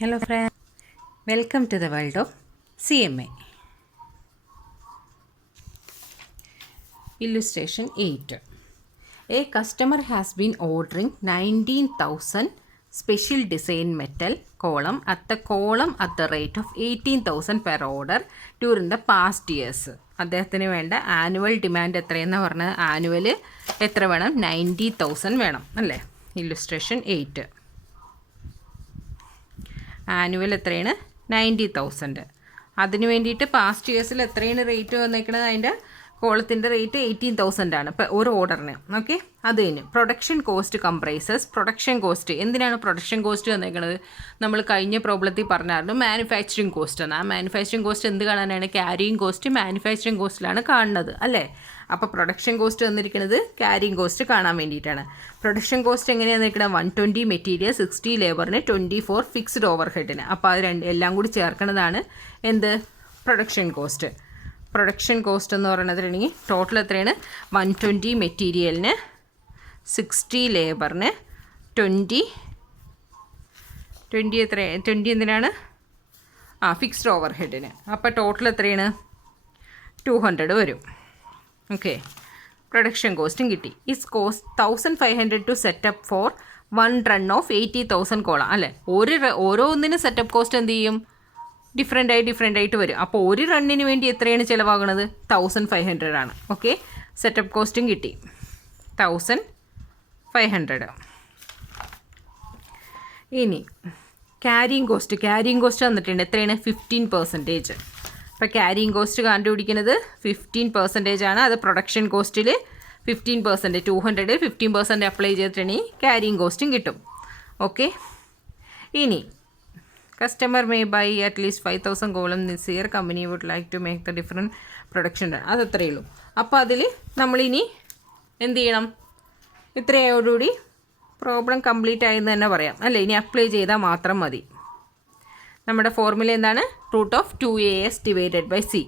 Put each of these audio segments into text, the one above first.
Hello friends, welcome to the world of CMA. Illustration 8. A customer has been ordering 19,000 special design metal column at the rate of 18,000 per order during the past years. അദ്ദേഹത്തിന് വേണ്ട annual demand എത്രയെന്ന് പറഞ്ഞാൽ annual എത്ര വേണം? 90,000 വേണം അല്ലേ? Illustration 8. Annual എത്രയാണ്? 90,000. അതിന് വേണ്ടിയിട്ട് പാസ്റ്റ് ഇയേഴ്സിൽ എത്രയാണ് റേറ്റ് വന്നേക്കുന്നത്? അതിൻ്റെ കോളത്തിൻ്റെ റേറ്റ് 18,000 ആണ് ഇപ്പോൾ ഒരു ഓർഡറിന്. ഓക്കെ, അത് കഴിഞ്ഞ് production cost comprises. Production cost എന്തിനാണ് പ്രൊഡക്ഷൻ കോസ്റ്റ് വന്നേക്കുന്നത്? നമ്മൾ കഴിഞ്ഞ പ്രോബ്ലത്തിൽ പറഞ്ഞായിരുന്നു മാനുഫാക്ചറിങ് കോസ്റ്റ് ആണ്. ആ മാനുഫാക്ചറിങ് കോസ്റ്റ് എന്ത് കാണാനാണ്? ക്യാരിയിങ് കോസ്റ്റ് മാനുഫാക്ചറിങ് കോസ്റ്റിലാണ് കാണുന്നത് അല്ലേ? അപ്പോൾ പ്രൊഡക്ഷൻ കോസ്റ്റ് വന്നിരിക്കുന്നത് ക്യാരിയിങ് കോസ്റ്റ് കാണാൻ വേണ്ടിയിട്ടാണ്. പ്രൊഡക്ഷൻ കോസ്റ്റ് എങ്ങനെയാണ് നിൽക്കുന്നത്? 120 മെറ്റീരിയൽ, 60 ലേബറിന്, 24 ഫിക്സ്ഡ് ഓവർ ഹെഡിന്. അപ്പോൾ അത് എല്ലാം കൂടി ചേർക്കുന്നതാണ് എന്ത്? Production cost. പ്രൊഡക്ഷൻ കോസ്റ്റ് എന്ന് പറയുന്നതിനാണെങ്കിൽ ടോട്ടൽ എത്രയാണ്? 120 മെറ്റീരിയലിന്, 60 ലേബറിന്, 20 എന്തിനാണ്? ഫിക്സ്ഡ് ഓവർ ഹെഡിന്. അപ്പോൾ ടോട്ടൽ എത്രയാണ്? 200 വരും. ഓക്കെ, പ്രൊഡക്ഷൻ കോസ്റ്റും കിട്ടി. Is cost 1,500 to setup for 1 run of 80,000 column അല്ലേ? ഓരോന്നിനും സെറ്റപ്പ് കോസ്റ്റ് എന്ത് ചെയ്യും? ഡിഫറെൻ്റ് ആയിട്ട് വരും. അപ്പോൾ ഒരു റണ്ണിന് വേണ്ടി എത്രയാണ് ചിലവാകുന്നത്? 1,500 ആണ്. ഓക്കെ, സെറ്റപ്പ് കോസ്റ്റും കിട്ടി 1,500. ഇനി ക്യാരിയിങ് കോസ്റ്റ് വന്നിട്ടുണ്ട്. എത്രയാണ്? 15%. അപ്പോൾ ക്യാരിയിങ് കോസ്റ്റ് കണ്ടുപിടിക്കുന്നത് 15% ആണ്. അത് പ്രൊഡക്ഷൻ കോസ്റ്റിൽ 15%, 200 15% അപ്ലൈ ചെയ്തിട്ടുണ്ടെങ്കിൽ ക്യാരിയിങ് കോസ്റ്റും കിട്ടും. ഓക്കെ, ഇനി customer may buy at least 5,000 column this year. Company would like to make the different production. അതത്രയേ ഉള്ളൂ. അപ്പോൾ അതിൽ നമ്മളിനി എന്ത് ചെയ്യണം? ഇത്രയോടുകൂടി പ്രോബ്ലം കംപ്ലീറ്റ് ആയെന്ന് തന്നെ പറയാം അല്ലേ? ഇനി അപ്ലൈ ചെയ്താൽ മാത്രം മതി. നമ്മുടെ ഫോർമുല എന്താണ്? √2as divided by C.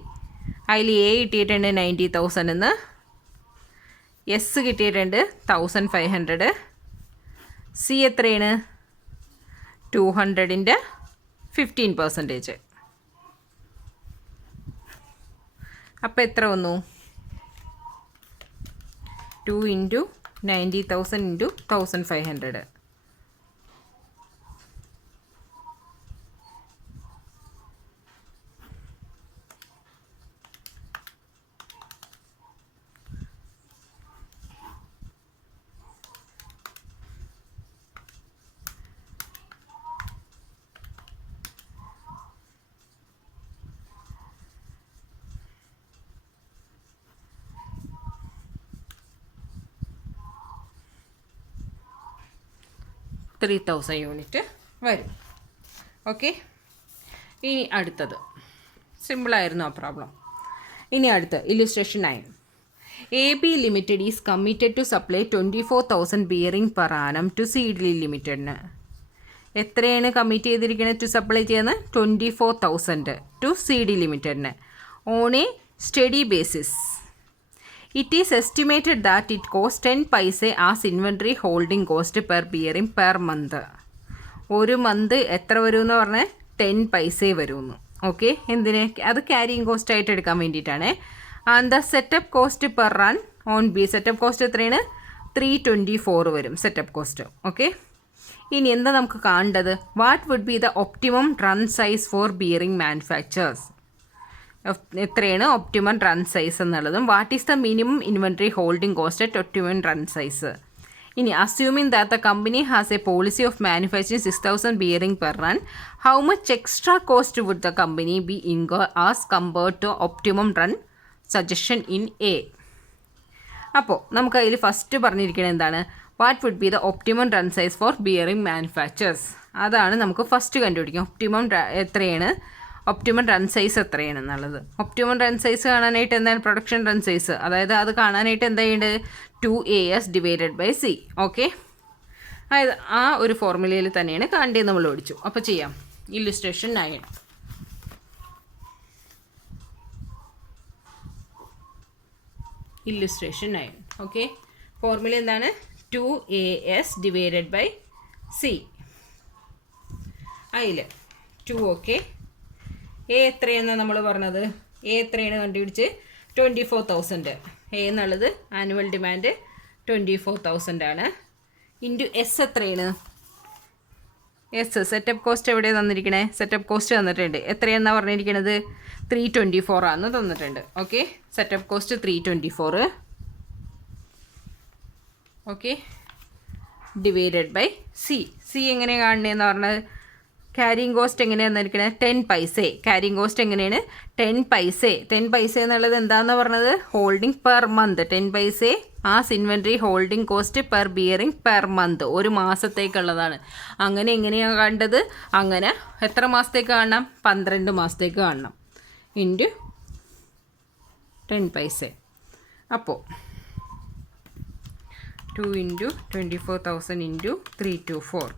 അതിൽ എ കിട്ടിയിട്ടുണ്ട് 90,000 എന്ന്, എസ് കിട്ടിയിട്ടുണ്ട് 1,500, സി എത്രയാണ്? 200ൻ്റെ 15%. അപ്പോൾ എത്ര വന്നു? 2 × 90,000 × 1,500. $3,000 യൂണിറ്റ് വരും. ഓക്കെ, ഇനി അടുത്തത് സിമ്പിളായിരുന്നു ആ പ്രോബ്ലം. ഇനി അടുത്ത് illustration 9. AB limited is committed to supply 24,000 bearing per annum to സീഡ്ലി ലിമിറ്റഡിന്. എത്രയാണ് കമ്മിറ്റ് ചെയ്തിരിക്കുന്നത്? ടു സപ്ലൈ ചെയ്യുന്നത് 24,000 ടു സീഡി ലിമിറ്റഡിന് on A study basis. It is estimated that it costs 10 paise as inventory holding cost per bearing per month. ഒരു month എത്ര വരും എന്ന് പറഞ്ഞാൽ 10 പൈസ വരുമെന്ന്. ഓക്കെ, എന്തിന്? അത് ക്യാരിയിങ് കോസ്റ്റ് ആയിട്ട് എടുക്കാൻ വേണ്ടിയിട്ടാണ്. And the setup cost per run on B. Setup cost എത്രയാണ്? 324 വരും സെറ്റപ്പ് കോസ്റ്റ്. ഓക്കെ, ഇനി എന്താ നമുക്ക് കാണേണ്ടത്? What would be the optimum run size for bearing manufactures. എത്രയാണ് ഒപ്റ്റിമം റൺ സൈസ് എന്നുള്ളതും what is the minimum inventory holding cost at optimum run size. ഇനി assuming that the company has a policy of manufacturing 6,000 bearing per run, how much extra cost would the company be incur as compared to optimum run suggestion in a. അപ്പോൾ നമുക്ക് അതിൽ first പറഞ്ഞിരിക്കുന്നത് എന്താണ്? What would be the optimum run size for bearing manufactures. അതാണ് നമുക്ക് first കണ്ടുപിടിക്കാം. എത്രയാണ് optimum run size എത്രയാണെന്നുള്ളത്. ഒപ്റ്റിമം റൺ സൈസ് കാണാനായിട്ട് എന്താണ്? Production run size. അതായത് അത് കാണാനായിട്ട് എന്താ ചെയ്യേണ്ടത്? 2as divided by C. Okay, അതായത് ആ ഒരു ഫോർമുലയിൽ തന്നെയാണ് കാണേണ്ടത് നമ്മൾ പഠിച്ചു. അപ്പോൾ ചെയ്യാം. ഇല്ലുസ്ട്രേഷൻ 9. ഇല്ലുസ്ട്രേഷൻ 9. ഓക്കെ, ഫോർമുല എന്താണ്? 2as divided by C. അതിൽ 2 ഓക്കെ. എ എത്രയെന്നാണ് നമ്മൾ പറഞ്ഞത്? എ എത്രയാണ് കണ്ടുപിടിച്ച്? 24,000. എ എന്നുള്ളത് ആനുവൽ ഡിമാൻഡ് 24,000 ആണ്. ഇൻറ്റു എസ് എത്രയാണ്? എസ് സെറ്റപ്പ് കോസ്റ്റ് എവിടെ തന്നിരിക്കണേ? സെറ്റപ്പ് കോസ്റ്റ് തന്നിട്ടുണ്ട്. എത്രയെന്നാണ് പറഞ്ഞിരിക്കണത്? 324 ആണെന്ന് തന്നിട്ടുണ്ട്. Okay, setup cost 324. Okay, divided by C. C എങ്ങനെ കാണണേന്ന് പറഞ്ഞത്? ക്യാരിങ് കോസ്റ്റ് എങ്ങനെയാണ് തന്നിരിക്കണത്? 10 പൈസ. ക്യാരിങ് കോസ്റ്റ് എങ്ങനെയാണ്? 10 പൈസ. 10 പൈസ എന്നുള്ളത് എന്താണെന്ന് പറഞ്ഞത്? Holding per month. 10 പൈസ as inventory holding cost per bearing per month. ഒരു മാസത്തേക്കുള്ളതാണ്. അങ്ങനെ എങ്ങനെയാണ് കണ്ടത്? അങ്ങനെ എത്ര മാസത്തേക്ക് കാണണം? 12 മാസത്തേക്ക് കാണണം. ഇൻറ്റു 10 പൈസ. അപ്പോൾ 2 into 24,000 into 324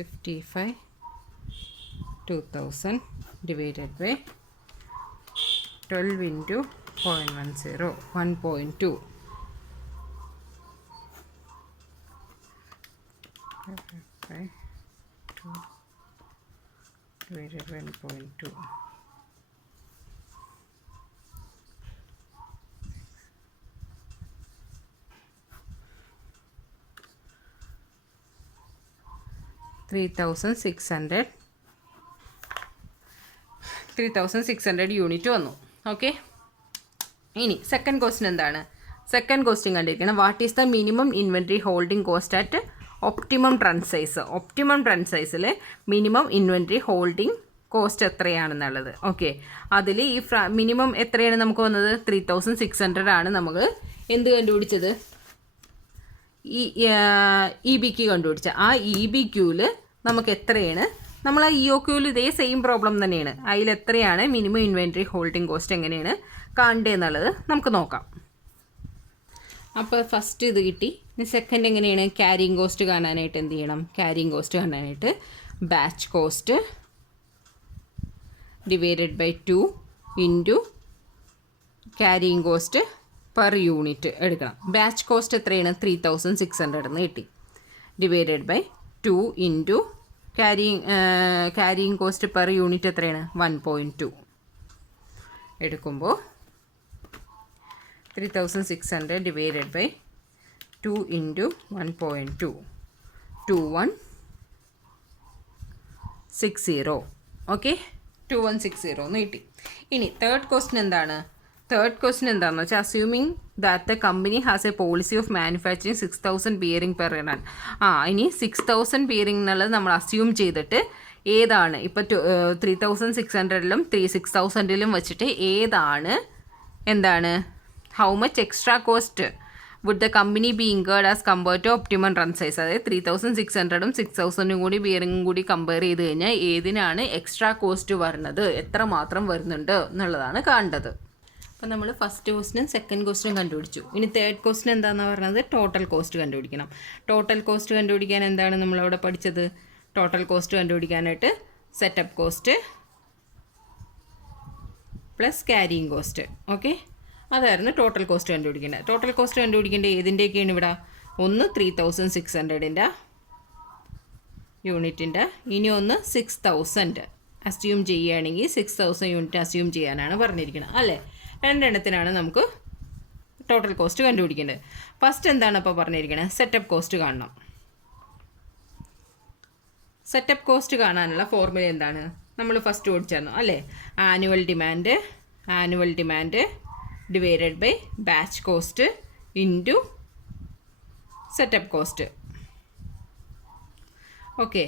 55 2,000 divided by 12 into 0.10 1.2 by 2 divided by 1.2 3,600 unit വന്നു. ഓക്കെ, ഇനി സെക്കൻഡ് ക്വസ്റ്റ്യൻ എന്താണ്? സെക്കൻഡ് ക്വസ്റ്റ്യൻ കണ്ടിരിക്കണം. What is the minimum inventory holding cost at optimum run size? Optimum run സൈസിൽ മിനിമം ഇൻവെൻട്രി ഹോൾഡിംഗ് കോസ്റ്റ് എത്രയാണെന്നുള്ളത്. Okay, അതിൽ ഈ minimum എത്രയാണ് നമുക്ക് വന്നത്? 3,600 ആണ്. നമുക്ക് എന്ത് കണ്ടുപിടിച്ചത്? ഇ ബി ക്യൂ കണ്ടുപിടിച്ച. ആ ഇ ബി ക്യൂവിൽ നമുക്ക് എത്രയാണ്? നമ്മൾ ആ ഇ ഒ ക്യൂവിൽ ഇതേ സെയിം പ്രോബ്ലം തന്നെയാണ്. അതിൽ എത്രയാണ് മിനിമം ഇൻവെൻട്രി ഹോൾഡിംഗ് കോസ്റ്റ് എങ്ങനെയാണ് കാണേണ്ടതെന്നുള്ളത് നമുക്ക് നോക്കാം. അപ്പോൾ ഫസ്റ്റ് ഇത് കിട്ടി. ഇനി സെക്കൻഡ് എങ്ങനെയാണ്? ക്യാരിങ് കോസ്റ്റ് കാണാനായിട്ട് എന്ത് ചെയ്യണം? ക്യാരിങ് കോസ്റ്റ് കാണാനായിട്ട് batch cost divided by 2 into carrying cost per unit എടുക്കണം. ബാച്ച് കോസ്റ്റ് എത്രയാണ്? 3,600 എന്ന് കിട്ടി. Divided by 2 into carrying cost per unit എത്രയാണ്? 1.2 എടുക്കുമ്പോൾ 3,600 ഡിവൈഡഡ് ബൈ 2 ഇൻറ്റു 1.2 2160. ഓക്കെ, 2160 എന്ന് കിട്ടി. ഇനി തേർഡ് ക്വസ്റ്റ്യൻ എന്താണ്? തേർഡ് ക്വസ്റ്റ്യൻ എന്താണെന്ന് വെച്ചാൽ assuming that the company has a policy of manufacturing 6,000 bearing per run. ഇനി 6,000 ബിയറിംഗ് എന്നുള്ളത് നമ്മൾ അസ്യൂം ചെയ്തിട്ട് ഏതാണ് ഇപ്പോൾ 3,600ലും 6,000ലും വെച്ചിട്ട് ഏതാണ് എന്താണ് how much extra cost would the company be incurred as compare to optimum run size? അതായത് 3,600ഉം 6,000ഉം കൂടി ബിയറിംഗും കൂടി കമ്പയർ ചെയ്ത് കഴിഞ്ഞാൽ ഏതിനാണ് എക്സ്ട്രാ കോസ്റ്റ് വരുന്നത്, എത്ര മാത്രം വരുന്നുണ്ട് എന്നുള്ളതാണ് കാണേണ്ടത്. അപ്പോൾ നമ്മൾ ഫസ്റ്റ് ക്വസ്റ്റ്യൻ സെക്കൻഡ് ക്വസ്റ്റ്യൻ കണ്ടുപിടിച്ചു. ഇനി തേർഡ് ക്വസ്റ്റ്യൻ എന്താണെന്ന് പറഞ്ഞത്? ടോട്ടൽ കോസ്റ്റ് കണ്ടുപിടിക്കണം. ടോട്ടൽ കോസ്റ്റ് കണ്ടുപിടിക്കാൻ എന്താണ് നമ്മളവിടെ പഠിച്ചത്? ടോട്ടൽ കോസ്റ്റ് കണ്ടുപിടിക്കാനായിട്ട് setup cost plus carrying cost. Okay, അതായിരുന്നു ടോട്ടൽ കോസ്റ്റ് കണ്ടുപിടിക്കേണ്ടത്. ടോട്ടൽ കോസ്റ്റ് കണ്ടുപിടിക്കേണ്ടത് ഏതിൻ്റെയൊക്കെയാണ് ഇവിടെ? ഒന്ന് 3,600ൻ്റെ യൂണിറ്റിൻ്റെ, ഇനി ഒന്ന് 6,000 അസ്യൂം ചെയ്യുകയാണെങ്കിൽ 6,000 യൂണിറ്റ് അസ്യൂം ചെയ്യാനാണ് പറഞ്ഞിരിക്കുന്നത് അല്ലേ? രണ്ടെണ്ണത്തിനാണ് നമുക്ക് ടോട്ടൽ കോസ്റ്റ് കണ്ടുപിടിക്കേണ്ടത്. ഫസ്റ്റ് എന്താണ് അപ്പോൾ പറഞ്ഞിരിക്കുന്നത്? സെറ്റപ്പ് കോസ്റ്റ് കാണണം. സെറ്റപ്പ് കോസ്റ്റ് കാണാനുള്ള ഫോർമുല എന്താണ്? നമ്മൾ ഫസ്റ്റ് ഓടിച്ചായിരുന്നു അല്ലേ? Annual demand divided by batch cost into setup cost. Okay,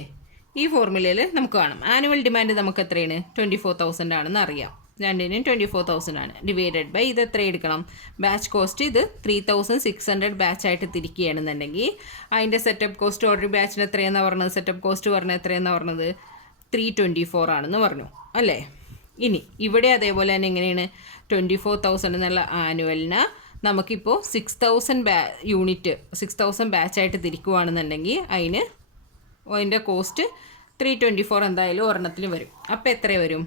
ഈ ഫോർമുലയിൽ നമുക്ക് കാണാം ആനുവൽ ഡിമാൻഡ് നമുക്ക് എത്രയാണ്? 24,000 ആണെന്ന് അറിയാം. രണ്ടിനും 24,000 ആണ്. ഡിവൈഡഡ് ബൈ ഇത് എത്ര എടുക്കണം? ബാച്ച് കോസ്റ്റ് ഇത് 3,600 ബാച്ചായിട്ട് തിരിക്കുകയാണെന്നുണ്ടെങ്കിൽ അതിൻ്റെ സെറ്റപ്പ് കോസ്റ്റ് ഓൾറെഡി ബാച്ചിന് എത്രയാണെന്ന് പറഞ്ഞത്? സെറ്റപ്പ് കോസ്റ്റ് പറഞ്ഞത് എത്രയാണെന്ന് പറഞ്ഞത്? 324 ആണെന്ന് പറഞ്ഞു അല്ലേ? ഇനി ഇവിടെ അതേപോലെ തന്നെ എങ്ങനെയാണ്? 24,000 എന്നുള്ള ആനുവലിന് നമുക്കിപ്പോൾ 6,000 ബാച്ചായിട്ട് തിരിക്കുകയാണെന്നുണ്ടെങ്കിൽ അതിൻ്റെ കോസ്റ്റ് 324 എന്തായാലും ഒരെണ്ണത്തിൽ വരും. അപ്പോൾ എത്ര വരും?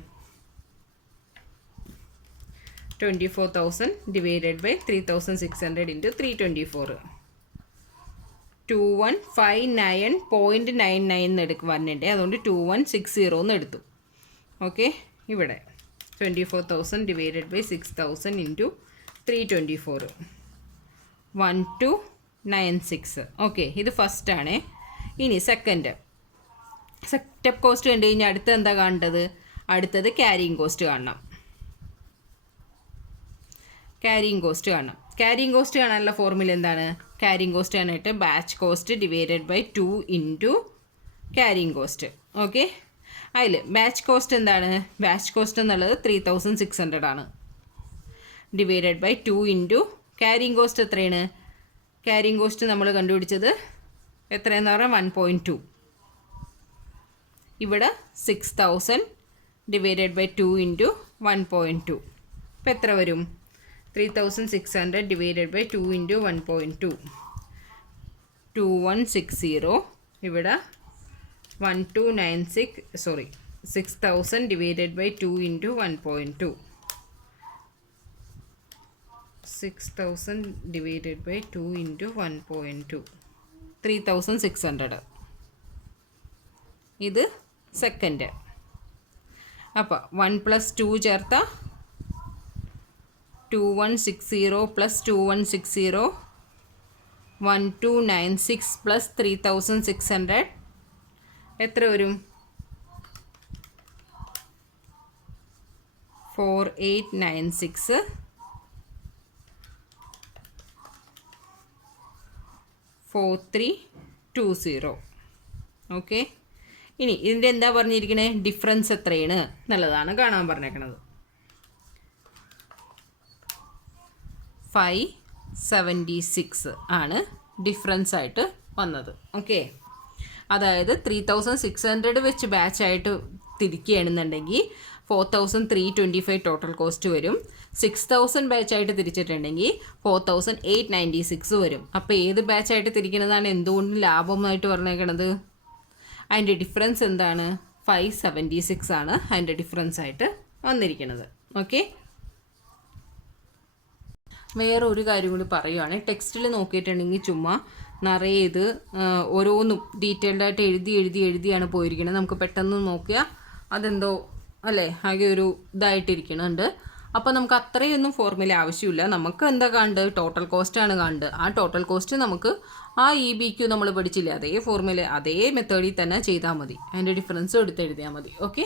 24,000 divided by 3,600 into 324. 2159.99 എന്ന് വന്നിട്ടുണ്ട്. അതുകൊണ്ട് 2160 എന്ന് എടുത്തു. ഓക്കെ, ഇവിടെ 24,000 ഡിവൈഡഡ് ബൈ 6,000 ഇൻറ്റു 324 1296. ഓക്കെ, ഇത് ഫസ്റ്റാണ്. ഇനി സെക്കൻഡ് സ്റ്റെപ്പ് കോസ്റ്റ് കണ്ടു കഴിഞ്ഞാൽ അടുത്ത് എന്താ കാണേണ്ടത്? അടുത്തത് ക്യാരിയിങ് കോസ്റ്റ് കാണണം. ക്യാരിയിങ് കോസ്റ്റ് കാണാനുള്ള ഫോർമുല എന്താണ്? ക്യാരിയിങ് കോസ്റ്റ് കാണാനായിട്ട് batch cost divided by 2 into carrying cost. Okay, അതിൽ ബാച്ച് കോസ്റ്റ് എന്താണ്? ബാച്ച് കോസ്റ്റ് എന്നുള്ളത് 3600 ആണ്. Divided by 2 into carrying cost എത്രയാണ്? ക്യാരിയിങ് കോസ്റ്റ് നമ്മൾ കണ്ടുപിടിച്ചത് എത്രയെന്ന് പറഞ്ഞാൽ 1.2. ഇവിടെ 6000 ഡിവൈഡഡ് ബൈ 2 ഇൻറ്റു 1.2. ഇപ്പം എത്ര വരും? 3600 ഡിവൈഡഡ് ബൈ 2 ഇൻറ്റു 1.2 2160. ഇവിടെ 6000 divided by 2 into 1.2 6000 divided by 2 into 1.2 3600. ഇത് സെക്കൻഡ്. അപ്പോൾ 1 + 2 ചേർത്താൽ 2160 + 2160 1296 + 3600 എത്ര വരും? 4896 4320. ഓക്കെ, ഇനി ഇതിൻ്റെ എന്താ പറഞ്ഞിരിക്കണേ? ഡിഫറൻസ് എത്രയാണ് എന്നുള്ളതാണ് കാണാൻ പറഞ്ഞേക്കണത്. 576 ആണ് ഡിഫറൻസ് ആയിട്ട് വന്നത്. ഓക്കെ, അതായത് 3600 വെച്ച് ബാച്ചായിട്ട് തിരിക്കുകയാണെന്നുണ്ടെങ്കിൽ 4325 ടോട്ടൽ കോസ്റ്റ് വരും. 6000 ബാച്ചായിട്ട് തിരിച്ചിട്ടുണ്ടെങ്കിൽ 4896 വരും. അപ്പോൾ ഏത് ബാച്ചായിട്ട് തിരിക്കുന്നതാണ് എന്തുകൊണ്ടും ലാഭമായിട്ട് പറഞ്ഞേക്കണത്? അതിൻ്റെ ഡിഫറൻസ് എന്താണ്? 576 ആണ് അതിൻ്റെ ഡിഫറൻസ് ആയിട്ട് വന്നിരിക്കുന്നത്. ഓക്കെ, വേറെ ഒരു കാര്യം കൂടി പറയുവാണ്. ടെക്സ്റ്റിൽ നോക്കിയിട്ടുണ്ടെങ്കിൽ ചുമ്മാ നിറയെ ഇത് ഓരോന്നും ഡീറ്റെയിൽഡായിട്ട് എഴുതിയാണ് പോയിരിക്കുന്നത്. നമുക്ക് പെട്ടെന്ന് നോക്കിയാൽ അതെന്തോ അല്ലേ ആകെ ഒരു ഇതായിട്ടിരിക്കുന്നുണ്ട്. അപ്പോൾ നമുക്ക് അത്രയൊന്നും ഫോർമുല ആവശ്യമില്ല. നമുക്ക് എന്താ കാണേണ്ടത്? ടോട്ടൽ കോസ്റ്റാണ് കാണേണ്ടത്. ആ ടോട്ടൽ കോസ്റ്റ് നമുക്ക് ആ EBQ നമ്മൾ പഠിച്ചില്ലേ അതേ ഫോർമുല അതേ മെത്തേഡിൽ തന്നെ ചെയ്താൽ മതി. അതിൻ്റെ ഡിഫറൻസും എടുത്ത് എഴുതിയാൽ മതി. ഓക്കെ.